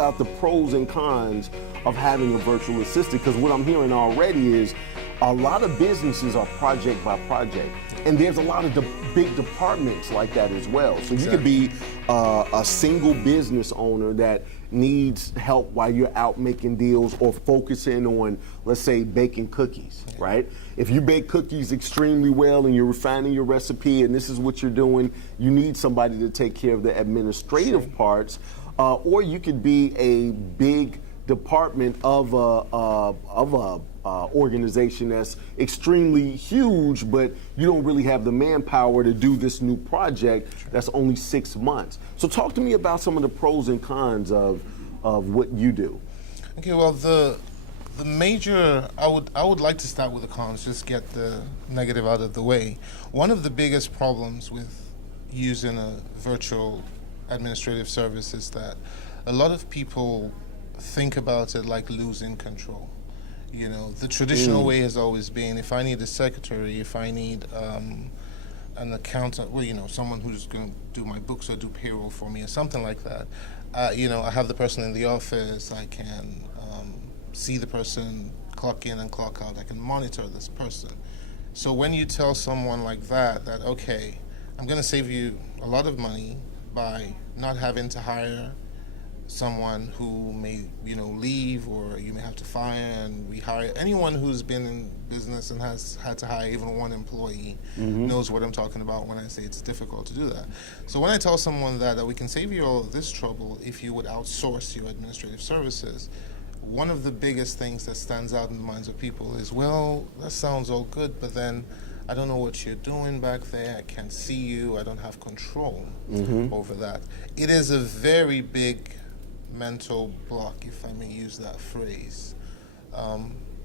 about the pros and cons of having a virtual assistant, because what I'm hearing already is a lot of businesses are project by project, and there's a lot of big departments like that as well. So you could be a single business owner that needs help while you're out making deals or focusing on, let's say, baking cookies, right? If you bake cookies extremely well and you're refining your recipe and this is what you're doing, you need somebody to take care of the administrative parts, or you could be a big department of a organization that's extremely huge, but you don't really have the manpower to do this new project that's only 6 months. So talk to me about some of the pros and cons of what you do. Okay, well, the major, I would like to start with the cons, just get the negative out of the way. One of the biggest problems with using a virtual administrative service is that a lot of people think about it like losing control. You know, the traditional way has always been, if I need a secretary, if I need an accountant, well, you know, someone who's going to do my books or do payroll for me or something like that, you know, I have the person in the office, I can see the person clock in and clock out, I can monitor this person. So when you tell someone like that, okay, I'm going to save you a lot of money by not having to hire someone who may, you know, leave, or you may have to fire and rehire. Anyone who's been in business and has had to hire even one employee knows what I'm talking about when I say it's difficult to do that. So when I tell someone that we can save you all of this trouble if you would outsource your administrative services, one of the biggest things that stands out in the minds of people is, well, that sounds all good, but then I don't know what you're doing back there. I can't see you. I don't have control over that. It is a very big mental block, if I may use that phrase.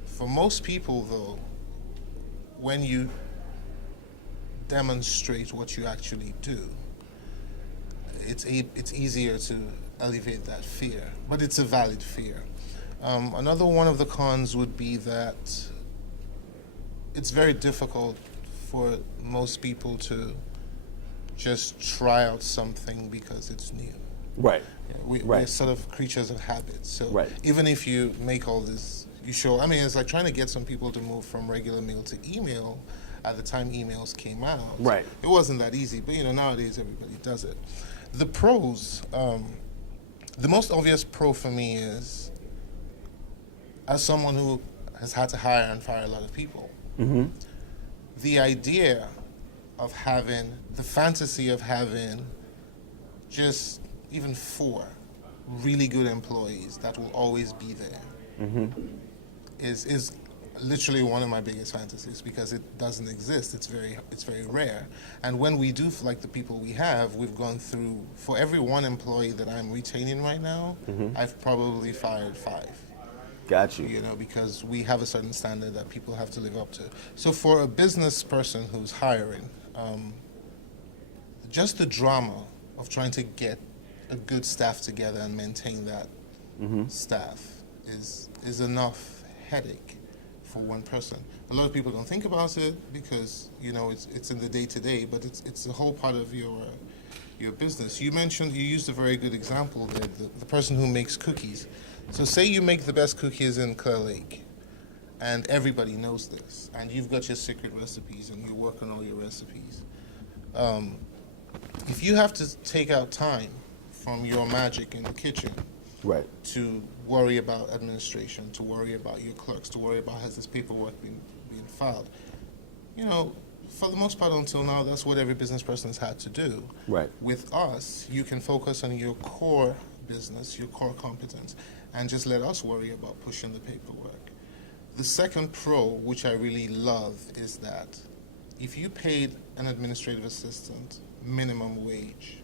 For most people, though, when you demonstrate what you actually do, it's easier to alleviate that fear, but it's a valid fear. Another one of the cons would be that it's very difficult for most people to just try out something because it's new. Right. We're sort of creatures of habit. So even if you make all this, you show, I mean, it's like trying to get some people to move from regular mail to email at the time emails came out. Right. It wasn't that easy, but you know, nowadays everybody does it. The pros, the most obvious pro for me is, as someone who has had to hire and fire a lot of people, the idea of having, the fantasy of having just even 4 really good employees that will always be there is literally one of my biggest fantasies, because it doesn't exist. It's very rare. And when we do, like the people we have, we've gone through, for every 1 employee that I'm retaining right now, I've probably fired 5. Got you. You know, because we have a certain standard that people have to live up to. So for a business person who's hiring, just the drama of trying to get a good staff together and maintain that staff is enough headache for one person. A lot of people don't think about it because, you know, it's in the day-to-day, but it's a whole part of your business. You used a very good example there, the person who makes cookies. So say you make the best cookies in Clear Lake, and everybody knows this, and you've got your secret recipes and you work on all your recipes. If you have to take out time from your magic in the kitchen to worry about administration, to worry about your clerks, to worry about has this paperwork being filed, you know, for the most part until now, that's what every business person has had to do. Right. With us, you can focus on your core business, your core competence, and just let us worry about pushing the paperwork. The second pro, which I really love, is that if you paid an administrative assistant minimum wage,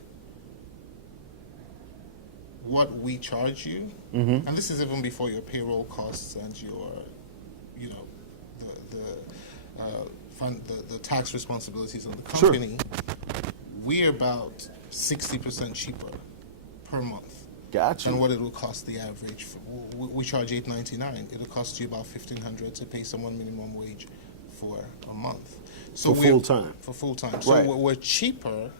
what we charge you, and this is even before your payroll costs and your, you know, the tax responsibilities of the company, we're about 60% cheaper per month. Gotcha. And what it will cost the average. We charge $8.99. It'll cost you about $1,500 to pay someone minimum wage for a month. So for full time. For full time. So we're cheaper,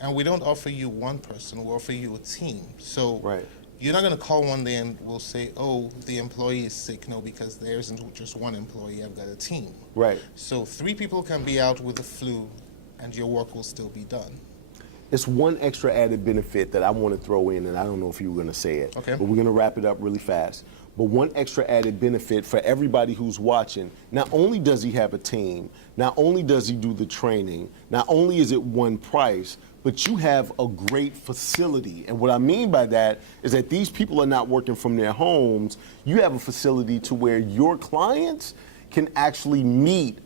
and we don't offer you one person. We offer you a team. So you're not going to call one day and we'll say, oh, the employee is sick. No, because there isn't just one employee. I've got a team. Right. So 3 people can be out with the flu and your work will still be done. It's one extra added benefit that I want to throw in, and I don't know if you were going to say it, Okay. but we're going to wrap it up really fast. But one extra added benefit for everybody who's watching, not only does he have a team, not only does he do the training, not only is it one price, but you have a great facility. And what I mean by that is that these people are not working from their homes. You have a facility to where your clients can actually meet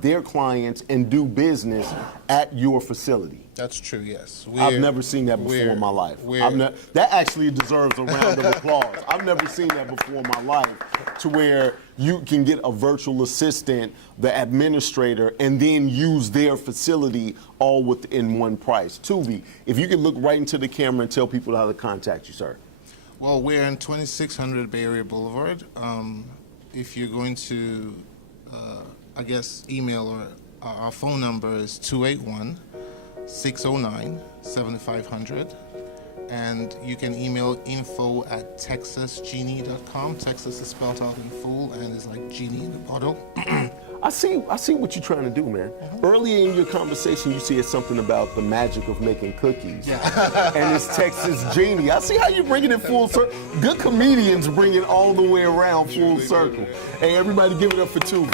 their clients and do business at your facility. That's true, yes. I've never seen that before in my life. That actually deserves a round of applause. I've never seen that before in my life, to where you can get a virtual assistant, the administrator, and then use their facility all within one price. Tubi, if you could look right into the camera and tell people how to contact you, sir. Well, we're in 2600 Bay Area Boulevard. If you're going to, email or our phone number is 281-609-7500. And you can email info@texasgenie.com. Texas is spelled out in full and is like genie in the bottle. I see what you're trying to do, man. Earlier in your conversation, you said something about the magic of making cookies. Yeah. And it's Texas Genie. I see how you're bringing it full circle. Good comedians bring it all the way around full circle. Hey, everybody give it up for Tubi.